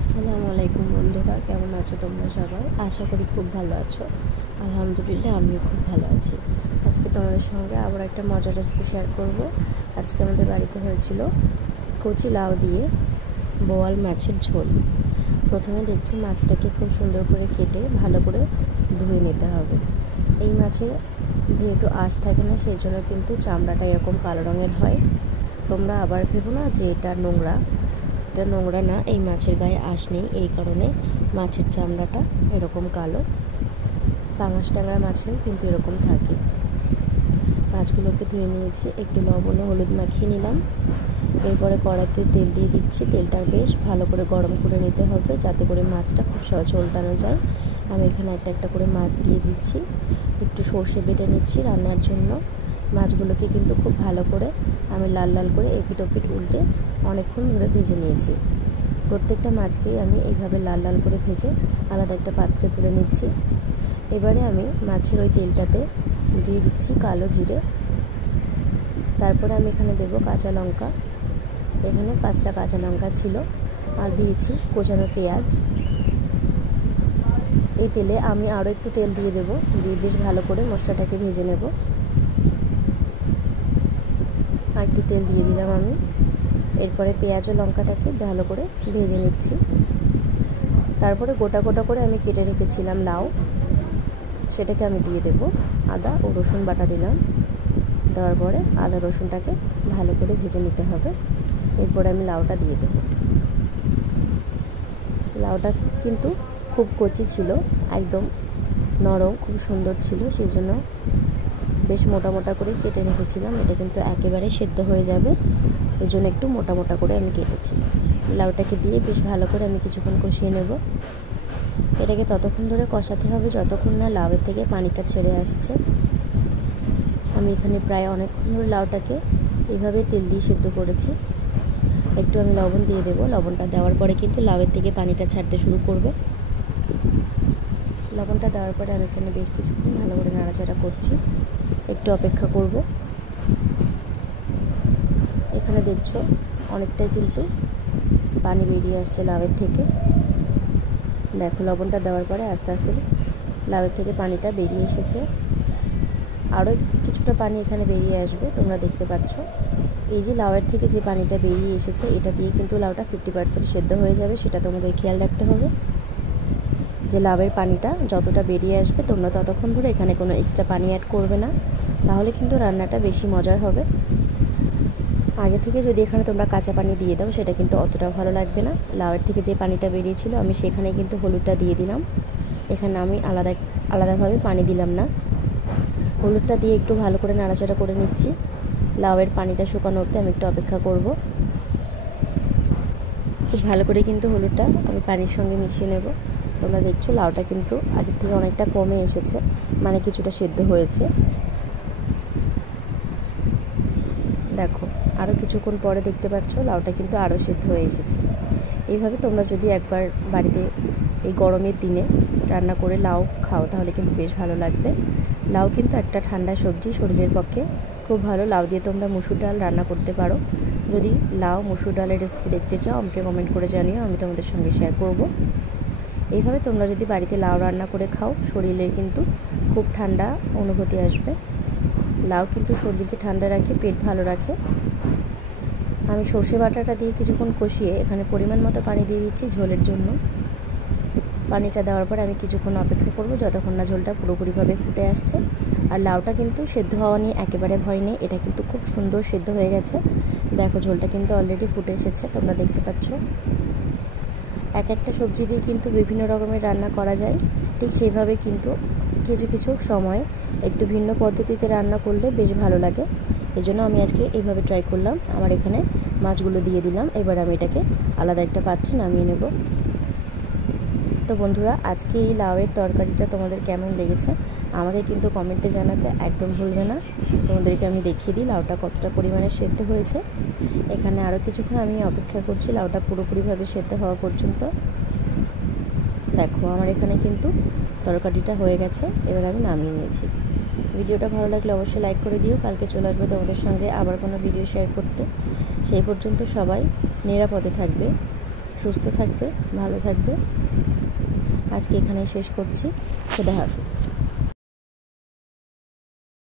আসসালামু আলাইকুম বন্ধুরা, কেমন আছো তোমরা সবাই? আশা করি খুব ভালো আছো। আলহামদুলিল্লাহ, আমিও খুব ভালো আছি। আজকে তোমাদের সঙ্গে আবার একটা মজার রেসিপি শেয়ার করব। আজকে আমাদের বাড়িতে হয়েছিল কচি লাউ দিয়ে বোয়াল মাছের ঝোল। প্রথমে দেখছো মাছটাকে খুব সুন্দর করে কেটে ভালো করে ধুয়ে নিতে হবে। এই মাছে যেহেতু আঁশ থাকে না, সেই জন্য কিন্তু চামড়াটা এরকম কালো রঙের হয়। তোমরা আবার ভেবো না যে এটা নোংরা। এটা নোংরা না, এই মাছের গায়ে আঁশ নেই, এই কারণে মাছের চামড়াটা এরকম কালো। পাঙাশ ট্যাংরা মাছেও কিন্তু এরকম থাকে। মাছগুলোকে ধুয়ে নিয়েছি, একটু লবণ ও হলুদ মাখিয়ে নিলাম। এরপরে কড়াইতে তেল দিয়ে দিচ্ছি। তেলটা বেশ ভালো করে গরম করে নিতে হবে, যাতে করে মাছটা খুব সহজে উল্টানো যায়। আমি এখানে একটা একটা করে মাছ দিয়ে দিচ্ছি। একটু সর্ষে বেটে নিচ্ছি রান্নার জন্য। মাছগুলোকে কিন্তু খুব ভালো করে আমি লাল লাল করে এপিট ওপিট উল্টে অনেকক্ষণ ধরে ভেজে নিয়েছি। প্রত্যেকটা মাছকেই আমি এইভাবে লাল লাল করে ভেজে আলাদা একটা পাত্রে তুলে নিচ্ছি। এবারে আমি মাছের ওই তেলটাতে দিয়ে দিচ্ছি কালো জিরে। তারপরে আমি এখানে দেব কাঁচা লঙ্কা। এখানে 5টা কাঁচা লঙ্কা ছিল, আর দিয়েছি কোচানো পেঁয়াজ। এই তেলে আমি আরও একটু তেল দিয়ে দেব, দিয়ে বেশ ভালো করে মশলাটাকে ভেজে নেব। আর একটু তেল দিয়ে দিলাম আমি। এরপরে পেঁয়াজ ও লঙ্কাটাকে ভালো করে ভেজে নিচ্ছি। তারপরে গোটা গোটা করে আমি কেটে রেখেছিলাম লাউ, সেটাকে আমি দিয়ে দেব। আদা ও রসুন বাটা দিলাম। দেওয়ার পরে আদা রসুনটাকে ভালো করে ভেজে নিতে হবে। এরপরে আমি লাউটা দিয়ে দেব। লাউটা কিন্তু খুব কচি ছিল, একদম নরম, খুব সুন্দর ছিল, সেই জন্য বেশ মোটা মোটা করে কেটে রেখেছিলাম। এটা কিন্তু একেবারে সেদ্ধ হয়ে যাবে, এই জন্য একটু মোটা মোটা করে আমি কেটেছি। লাউটাকে দিয়ে বেশ ভালো করে আমি কিছুক্ষণ কষিয়ে নেব। এটাকে ততক্ষণ ধরে কষাতে হবে যতক্ষণ না লাউয়ের থেকে পানিটা ছেড়ে আসছে। আমি এখানে প্রায় অনেকক্ষণ ধরে লাউটাকে এইভাবে তেল দিয়ে সেদ্ধ করেছি। একটু আমি লবণ দিয়ে দেবো। লবণটা দেওয়ার পরে কিন্তু লাউয়ের থেকে পানিটা ছাড়তে শুরু করবে। লবণটা দেওয়ার পরে আমি এখানে বেশ কিছুক্ষণ ভালো করে নাড়াচাড়া করছি, একটু অপেক্ষা করব। এখানে দেখছো অনেকটাই কিন্তু পানি বেরিয়ে আসছে লাউয়ের থেকে। দেখো, লবণটা দেওয়ার পরে আস্তে আস্তে লাউয়ের থেকে পানিটা বেরিয়ে এসেছে। আরও কিছুটা পানি এখানে বেরিয়ে আসবে, তোমরা দেখতে পাচ্ছ। এই যে লাউয়ের থেকে যে পানিটা বেরিয়ে এসেছে, এটা দিয়ে কিন্তু লাউটা 50% সেদ্ধ হয়ে যাবে। সেটা তোমাদের খেয়াল রাখতে হবে যে লাউয়ের পানিটা যতটা বেরিয়ে আসবে, তোমরা ততক্ষণ ধরে এখানে কোনো এক্সট্রা পানি অ্যাড করবে না, তাহলে কিন্তু রান্নাটা বেশি মজার হবে। আগে থেকে যদি এখানে তোমরা কাঁচা পানি দিয়ে দাও, সেটা কিন্তু অতটা ভালো লাগবে না। লাউয়ের থেকে যে পানিটা বেরিয়েছিল, আমি সেখানে কিন্তু হলুদটা দিয়ে দিলাম। এখানে আমি আলাদাভাবে পানি দিলাম না। হলুদটা দিয়ে একটু ভালো করে নাড়াচাড়া করে নিচ্ছি। লাউয়ের পানিটা শুকানো অবধি আমি একটু অপেক্ষা করব। খুব ভালো করে কিন্তু হলুদটা আমি পানির সঙ্গে মিশিয়ে নেব। তোমরা দেখছো লাউটা কিন্তু আগের থেকে অনেকটা কমে এসেছে, মানে কিছুটা সেদ্ধ হয়েছে। দেখো, আরও কিছুক্ষণ পরে দেখতে পাচ্ছ লাউটা কিন্তু আরও সেদ্ধ হয়ে এসেছে। এইভাবে তোমরা যদি একবার বাড়িতে এই গরমের দিনে রান্না করে লাউ খাও, তাহলে কিন্তু বেশ ভালো লাগবে। লাউ কিন্তু একটা ঠান্ডা সবজি, শরীরের পক্ষে খুব ভালো। লাউ দিয়ে তোমরা মুসুর ডাল রান্না করতে পারো। যদি লাউ মুসুর ডালের রেসিপি দেখতে চাও, আমাকে কমেন্ট করে জানিও, আমি তোমাদের সঙ্গে শেয়ার করব। এইভাবে তোমরা যদি বাড়িতে লাউ রান্না করে খাও, শরীরের কিন্তু খুব ঠান্ডা অনুভূতি আসবে। লাউ কিন্তু শরীরকে ঠান্ডা রাখে, পেট ভালো রাখে। আমি সর্ষে বাটাটা দিয়ে কিছুক্ষণ কষিয়ে এখানে পরিমাণ মতো পানি দিয়ে দিচ্ছি ঝোলের জন্য। পানিটা দেওয়ার পরে আমি কিছুক্ষণ অপেক্ষা করব, যতক্ষণ না ঝোলটা পুরোপুরিভাবে ফুটে আসছে। আর লাউটা কিন্তু সেদ্ধ হওয়া নিয়ে একেবারে ভয় নেই, এটা কিন্তু খুব সুন্দর সেদ্ধ হয়ে গেছে। দেখো, ঝোলটা কিন্তু অলরেডি ফুটে এসেছে, তোমরা দেখতে পাচ্ছ। এক একটা সবজি দিয়ে কিন্তু বিভিন্ন রকমের রান্না করা যায়, ঠিক সেইভাবে কিন্তু কিছু কিছু সময় একটু ভিন্ন পদ্ধতিতে রান্না করলে বেশ ভালো লাগে। এই জন্য আমি আজকে এইভাবে ট্রাই করলাম। আমার এখানে মাছগুলো দিয়ে দিলাম। এবার আমি এটাকে আলাদা একটা পাত্রে নামিয়ে নেব। তো বন্ধুরা, আজকে এই লাউয়ের তরকারিটা তোমাদের কেমন লেগেছে আমাকে কিন্তু কমেন্টে জানাতে একদম ভুলবে না। তোমাদেরকে আমি দেখিয়ে দিই লাউটা কতটা পরিমাণে সেদ্ধ হয়েছে। এখানে আরও কিছুক্ষণ আমি অপেক্ষা করছি লাউটা পুরোপুরিভাবে সেদ্ধ হওয়া পর্যন্ত। দেখো, আমার এখানে কিন্তু তরকারিটা হয়ে গেছে। এবার আমি নামিয়ে নিয়েছি। ভিডিওটা ভালো লাগলে অবশ্যই লাইক করে দিও। কালকে চলে আসবো তোমাদের সঙ্গে আবার কোনো ভিডিও শেয়ার করতে। সেই পর্যন্ত সবাই নিরাপদে থাকবে। সুস্থ থাকবে, ভালো থাকবে। আজকে এখানেই শেষ করছি। খুদা হাফেজ।